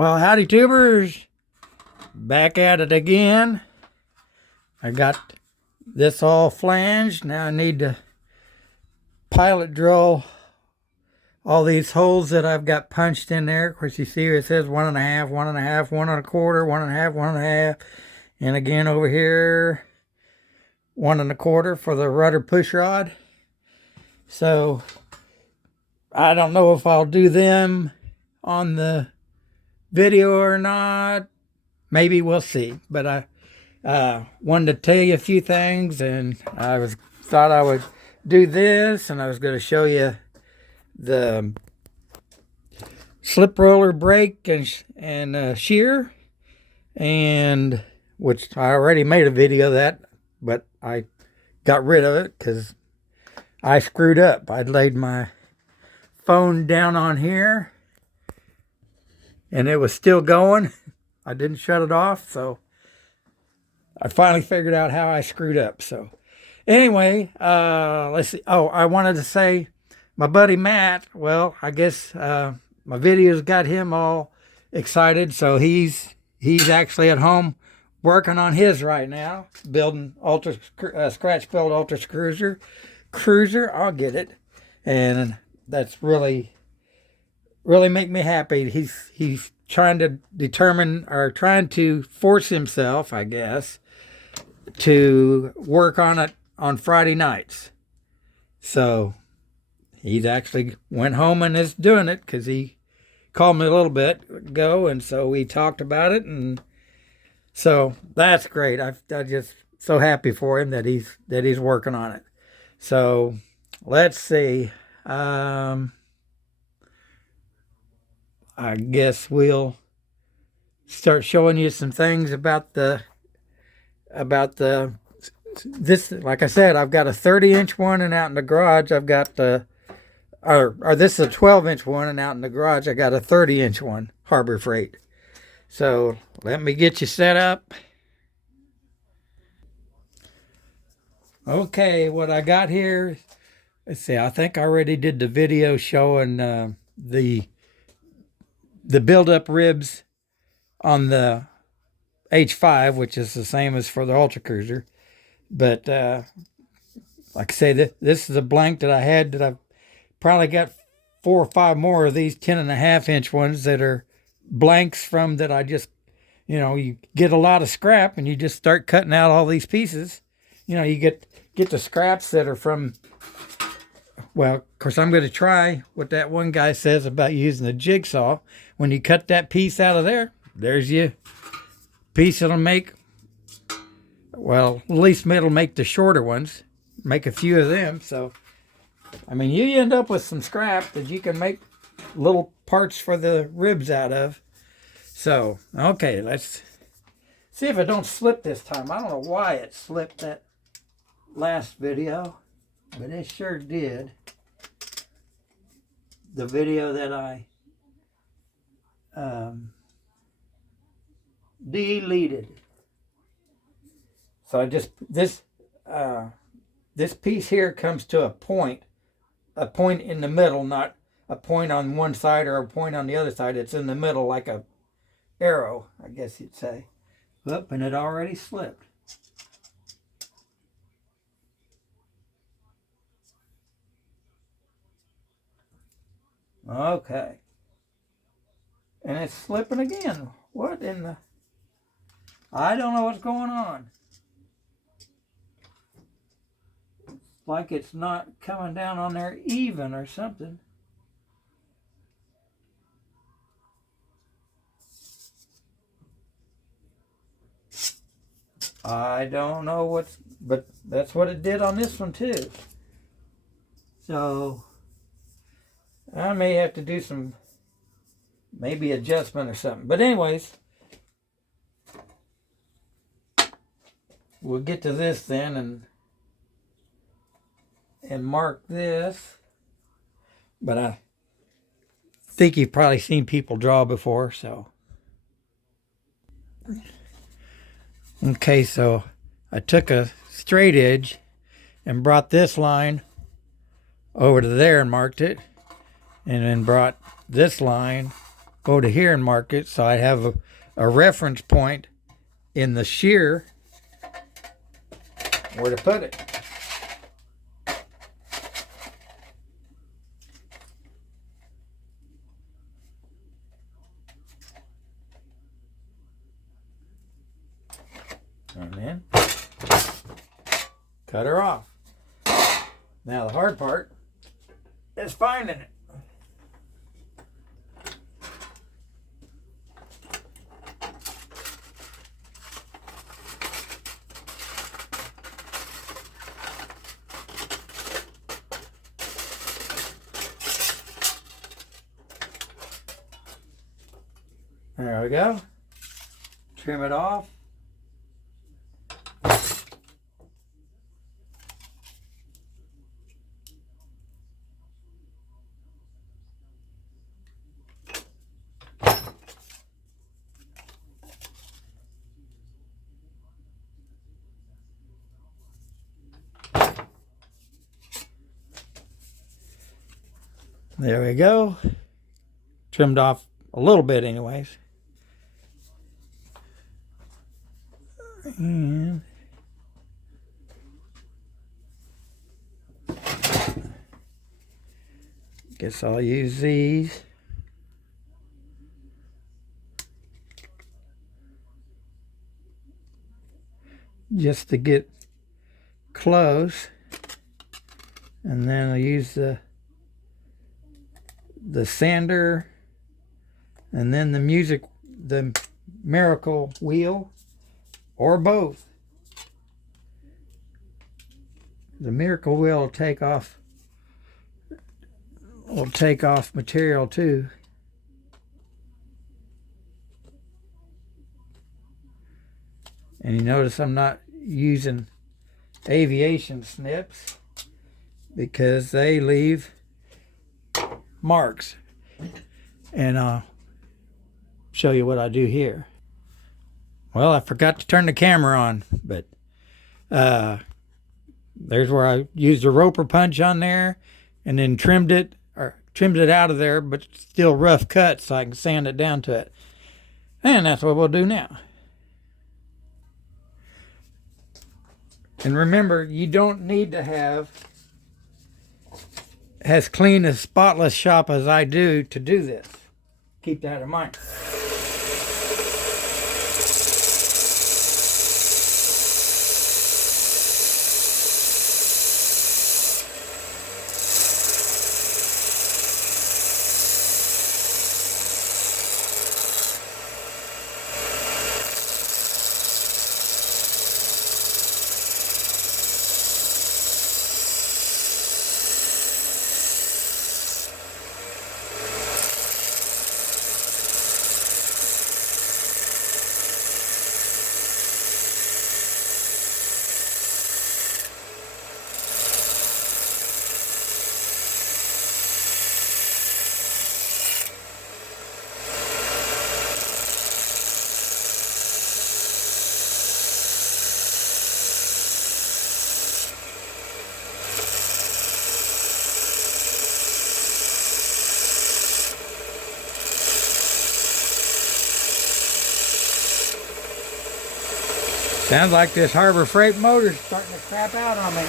Well, howdy tubers, back at it again. I got this all flanged. Now I need to pilot drill all these holes that I've got punched in there. Of course, you see it says 1.5, 1.5, 1.25, 1.5, 1.5. And again over here, 1.25 for the rudder push rod. So I don't know if I'll do them on the video or not. Maybe we'll see. But I wanted to tell you a few things, and thought I would do this, and I was going to show you the slip roller brake and shear, and which I already made a video of that, but I got rid of it because I screwed up. I'd laid my phone down on here and it was still going. I didn't shut it off, so I finally figured out how I screwed up. So anyway, let's see. Oh, I wanted to say my buddy Matt, well, I guess my videos got him all excited, so he's actually at home working on his right now, building scratch build ultra cruiser. I'll get it, and that's really make me happy. He's trying to force himself, I guess, to work on it on Friday nights. So he's actually went home and is doing it, because he called me a little bit ago, and so we talked about it, and so that's great. I'm just so happy for him that he's working on it. So let's see. I guess we'll start showing you some things about this. Like I said, I've got a 30-inch one, and out in the garage I've got this is a 12-inch one, and out in the garage I got a 30-inch one, Harbor Freight. So let me get you set up. Okay, what I got here, let's see, I think I already did the video showing the build-up ribs on the H5, which is the same as for the Ultra Cruiser. But like I say, this is a blank that I had, that I've probably got 4 or 5 more of these 10.5-inch ones that are blanks from that I just, you get a lot of scrap and you just start cutting out all these pieces. You get the scraps that are from, well, of course, I'm going to try what that one guy says about using the jigsaw. When you cut that piece out of there, there's your piece that'll make, well, at least it'll make the shorter ones, make a few of them. So, I mean, you end up with some scrap that you can make little parts for the ribs out of. So, okay, let's see if it don't slip this time. I don't know why it slipped that last video, but it sure did. The video that I deleted. So I just, this piece here comes to a point in the middle, not a point on one side or a point on the other side. It's in the middle, like a arrow, I guess you'd say. Oop, and it already slipped. Okay. And it's slipping again. What in the... I don't know what's going on. It's like it's not coming down on there even or something. I don't know but that's what it did on this one too. So I may have to do some maybe adjustment or something. But anyways, we'll get to this then and mark this. But I think you've probably seen people draw before, so. Okay, so I took a straight edge and brought this line over to there and marked it, and then brought this line go to here and mark it, so I have a reference point in the shear where to put it. And then cut her off. Now the hard part is finding it. There we go. Trim it off. There we go. Trimmed off a little bit anyways. And guess I'll use these. Just to get close. And then I'll use the sander and then the miracle wheel, or both. The miracle wheel will take off material too. And you notice I'm not using aviation snips because they leave marks. And I'll show you what I do here. Well, I forgot to turn the camera on, but there's where I used a roper punch on there and then trimmed it out of there, but still rough cut so I can sand it down to it. And that's what we'll do now. And remember, you don't need to have as clean a spotless shop as I do to do this. Keep that in mind. Sounds like this Harbor Freight motor's starting to crap out on me.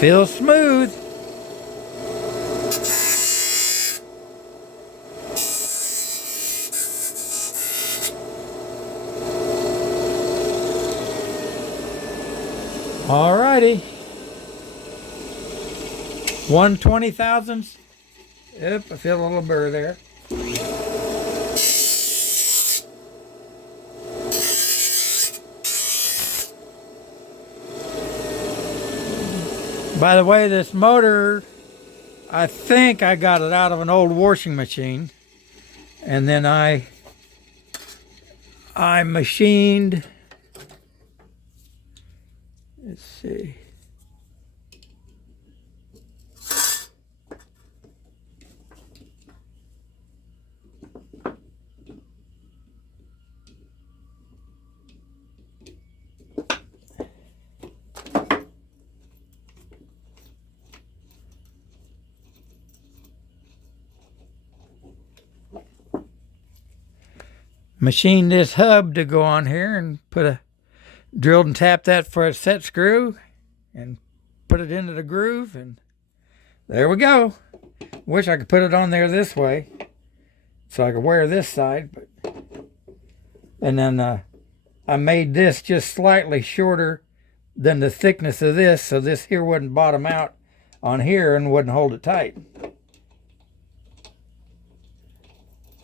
feels smooth. Alrighty. 1/20,000th. Yep, I feel a little burr there. By the way, this motor, I think I got it out of an old washing machine. And then I machined, let's see. Machined this hub to go on here and drilled and tapped that for a set screw and put it into the groove, and there we go. Wish I could put it on there this way so I could wear this side, but and then I made this just slightly shorter than the thickness of this, so this here wouldn't bottom out on here and wouldn't hold it tight.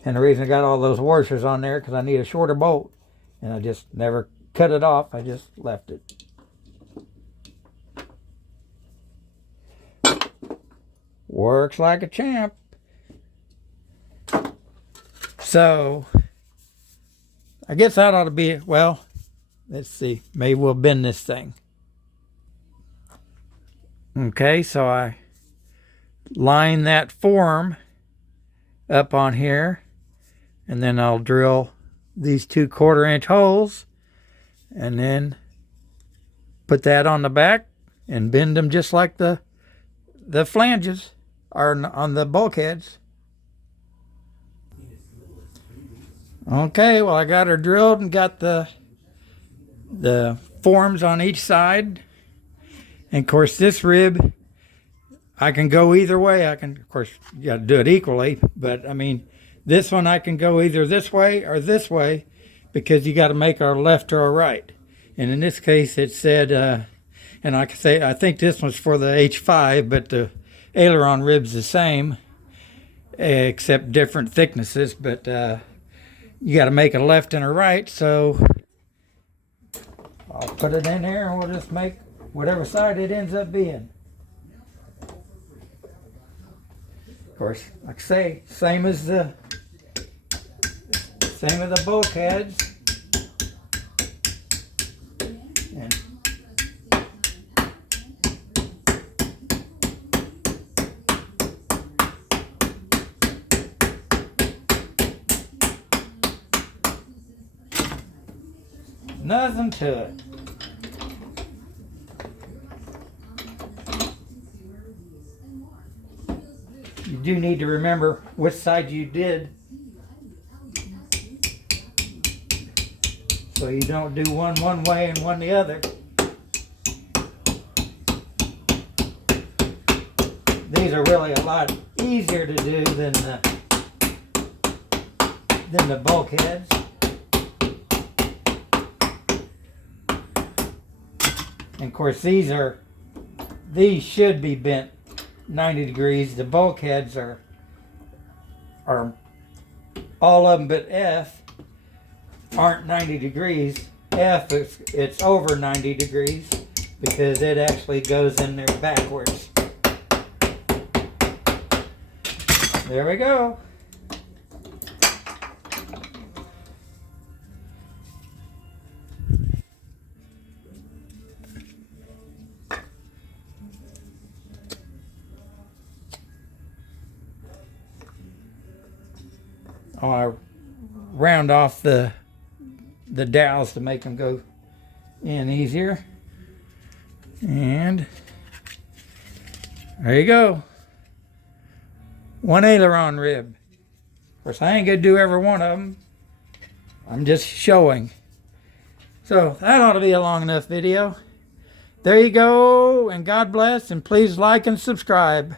And the reason I got all those washers on there because I need a shorter bolt, and I just never cut it off. I just left it. Works like a champ. So I guess that ought to be, well, let's see. Maybe we'll bend this thing. Okay, so I line that form up on here. And then I'll drill these 2 1/4-inch holes and then put that on the back and bend them just like the flanges are on the bulkheads. Okay, well, I got her drilled and got the forms on each side. And of course, this rib, I can go either way. I can, of course, you got to do it equally, but I mean, this one I can go either this way or this way because you got to make our left or right. And in this case it said, and I can say, I think this one's for the H5, but the aileron rib's the same, except different thicknesses. But you got to make a left and a right, so I'll put it in there and we'll just make whatever side it ends up being. Of course, like I say, same as the bulkheads. And nothing to it. You do need to remember which side you did, so you don't do one way and one the other. These are really a lot easier to do than the bulkheads. And of course these should be bent 90 degrees. The bulkheads are all of them but F aren't 90 degrees. F it's over 90 degrees because it actually goes in there backwards. There we go. I round off the dowels to make them go in easier. And there you go. One aileron rib. Of course, I ain't gonna do every one of them. I'm just showing. So that ought to be a long enough video. There you go, and God bless, and please like and subscribe.